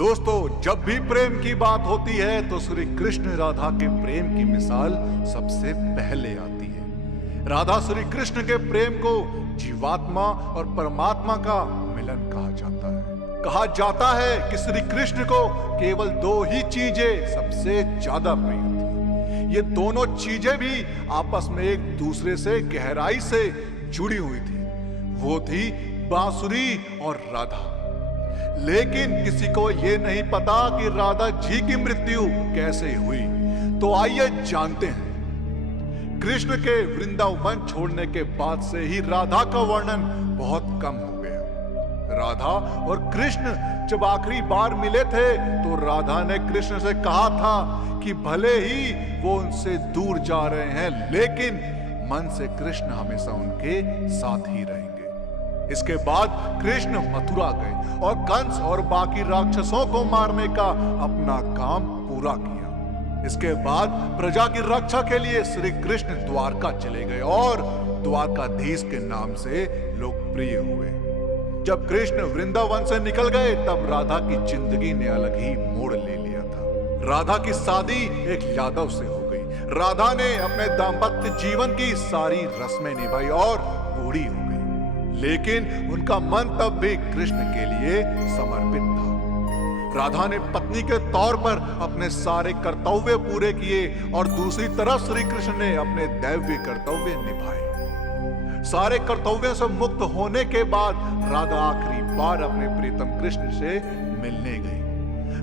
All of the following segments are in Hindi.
दोस्तों, जब भी प्रेम की बात होती है तो श्री कृष्ण राधा के प्रेम की मिसाल सबसे पहले आती है। राधा श्री कृष्ण के प्रेम को जीवात्मा और परमात्मा का मिलन कहा जाता है। कहा जाता है कि श्री कृष्ण को केवल दो ही चीजें सबसे ज्यादा प्रिय थी। ये दोनों चीजें भी आपस में एक दूसरे से गहराई से जुड़ी हुई थी। वो थी बांसुरी और राधा। लेकिन किसी को यह नहीं पता कि राधा जी की मृत्यु कैसे हुई। तो आइए जानते हैं। कृष्ण के वृंदावन छोड़ने के बाद से ही राधा का वर्णन बहुत कम हो गया। राधा और कृष्ण जब आखिरी बार मिले थे तो राधा ने कृष्ण से कहा था कि भले ही वो उनसे दूर जा रहे हैं, लेकिन मन से कृष्ण हमेशा उनके साथ ही रहेंगे। इसके बाद कृष्ण मथुरा गए और कंस और बाकी राक्षसों को मारने का अपना काम पूरा किया। इसके बाद प्रजा की रक्षा के लिए श्री कृष्ण द्वारका चले गए और द्वारकाधीश के नाम से लोकप्रिय हुए। जब कृष्ण वृंदावन से निकल गए तब राधा की जिंदगी ने अलग ही मोड़ ले लिया था। राधा की शादी एक यादव से हो गई। राधा ने अपने दाम्पत्य जीवन की सारी रस्में निभाई और बूढ़ी हो गई, लेकिन उनका मन तब भी कृष्ण के लिए समर्पित था। राधा ने पत्नी के तौर पर अपने सारे कर्तव्य पूरे किए और दूसरी तरफ श्री कृष्ण ने अपने दैवीय कर्तव्य निभाए। सारे कर्तव्यों से मुक्त होने के बाद राधा आखिरी बार अपने प्रीतम कृष्ण से मिलने गई।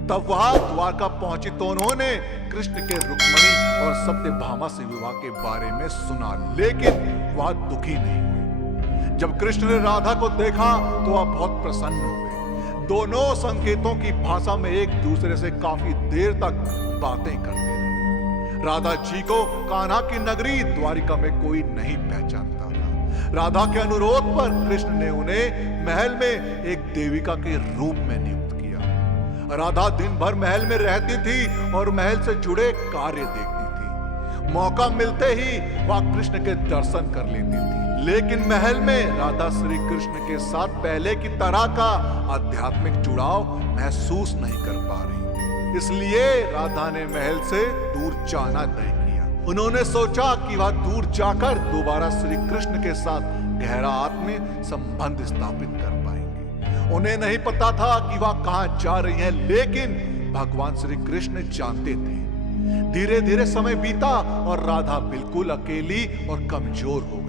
तब वहां द्वारका पहुंची तो उन्होंने कृष्ण के रुक्मिणी और सत्यभामा से विवाह के बारे में सुना, लेकिन वह दुखी नहीं हुए। जब कृष्ण ने राधा को देखा तो वह बहुत प्रसन्न हो गए। दोनों संकेतों की भाषा में एक दूसरे से काफी देर तक बातें करते रहे। राधा जी को कान्हा की नगरी द्वारिका में कोई नहीं पहचानता था। राधा के अनुरोध पर कृष्ण ने उन्हें महल में एक देविका के रूप में नियुक्त किया। राधा दिन भर महल में रहती थी और महल से जुड़े कार्य देखती थी। मौका मिलते ही वह कृष्ण के दर्शन कर लेती थी, लेकिन महल में राधा श्री कृष्ण के साथ पहले की तरह का आध्यात्मिक जुड़ाव महसूस नहीं कर पा रही थी। इसलिए राधा ने महल से दूर जाना तय किया। उन्होंने सोचा कि वह दूर जाकर दोबारा श्री कृष्ण के साथ गहरा आत्मीय संबंध स्थापित कर पाएंगे। उन्हें नहीं पता था कि वह कहां जा रही हैं, लेकिन भगवान श्री कृष्ण जानते थे। धीरे धीरे समय बीता और राधा बिल्कुल अकेली और कमजोर हो गई।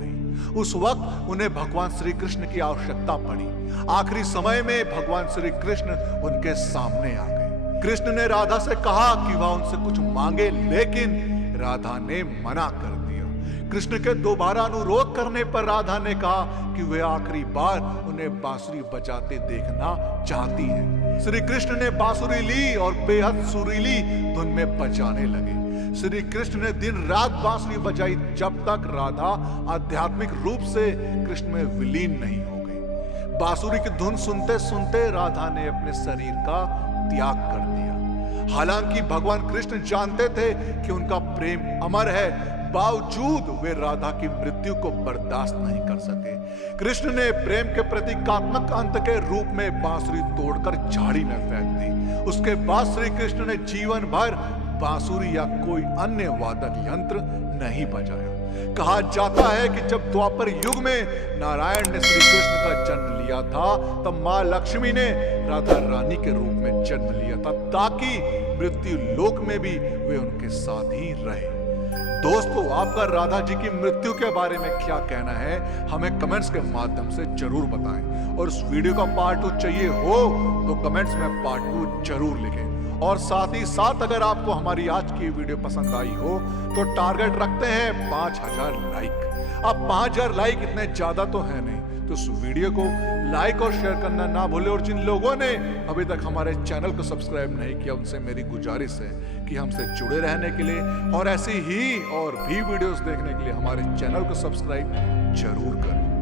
उस वक्त उन्हें भगवान श्री कृष्ण की आवश्यकता पड़ी। आखिरी समय में भगवान श्री कृष्ण उनके सामने आ गए। कृष्ण ने राधा से कहा कि वह उनसे कुछ मांगे, लेकिन राधा ने मना कर दिया। कृष्ण के दोबारा अनुरोध करने पर राधा ने कहा कि वे आखिरी बार उन्हें बांसुरी बजाते देखना चाहती है। श्री कृष्ण ने बांसुरी ली और बेहद सुरीली धुन में बजाने लगे। श्री कृष्ण ने दिन रात बांसुरी बजाई जब तक राधा आध्यात्मिक रूप से कृष्ण में विलीन नहीं हो गई। बांसुरी की धुन सुनते सुनते राधा ने अपने शरीर का त्याग कर दिया। हालांकि भगवान कृष्ण जानते थे कि उनका प्रेम अमर है, बावजूद वे राधा की मृत्यु को बर्दाश्त नहीं कर सके। कृष्ण ने प्रेम के प्रतीकात्मक अंत के रूप में बांसुरी तोड़कर झाड़ी में फेंक दी। उसके बाद श्री कृष्ण ने जीवन भर बांसुरी या कोई अन्य वादक यंत्र नहीं बजाया। कहा जाता है कि जब द्वापर युग में नारायण ने श्री कृष्ण का जन्म लिया था, तब मां लक्ष्मी ने राधा रानी के रूप में जन्म लिया था, ताकि मृत्यु लोक में भी वे उनके साथ ही रहे। दोस्तों, आपका राधा जी की मृत्यु के बारे में क्या कहना है, हमें कमेंट्स के माध्यम से जरूर बताएं। और इस वीडियो का पार्ट 2 चाहिए हो तो कमेंट्स में पार्ट 2 जरूर लिखें। और साथ ही साथ अगर आपको हमारी आज की वीडियो पसंद आई हो तो टारगेट रखते हैं 5000 लाइक। अब 5000 लाइक इतने ज्यादा तो है नहीं, तो इस वीडियो को लाइक और शेयर करना ना भूलें। और जिन लोगों ने अभी तक हमारे चैनल को सब्सक्राइब नहीं किया, उनसे मेरी गुजारिश है कि हमसे जुड़े रहने के लिए और ऐसी ही और भी वीडियोस देखने के लिए हमारे चैनल को सब्सक्राइब जरूर करें।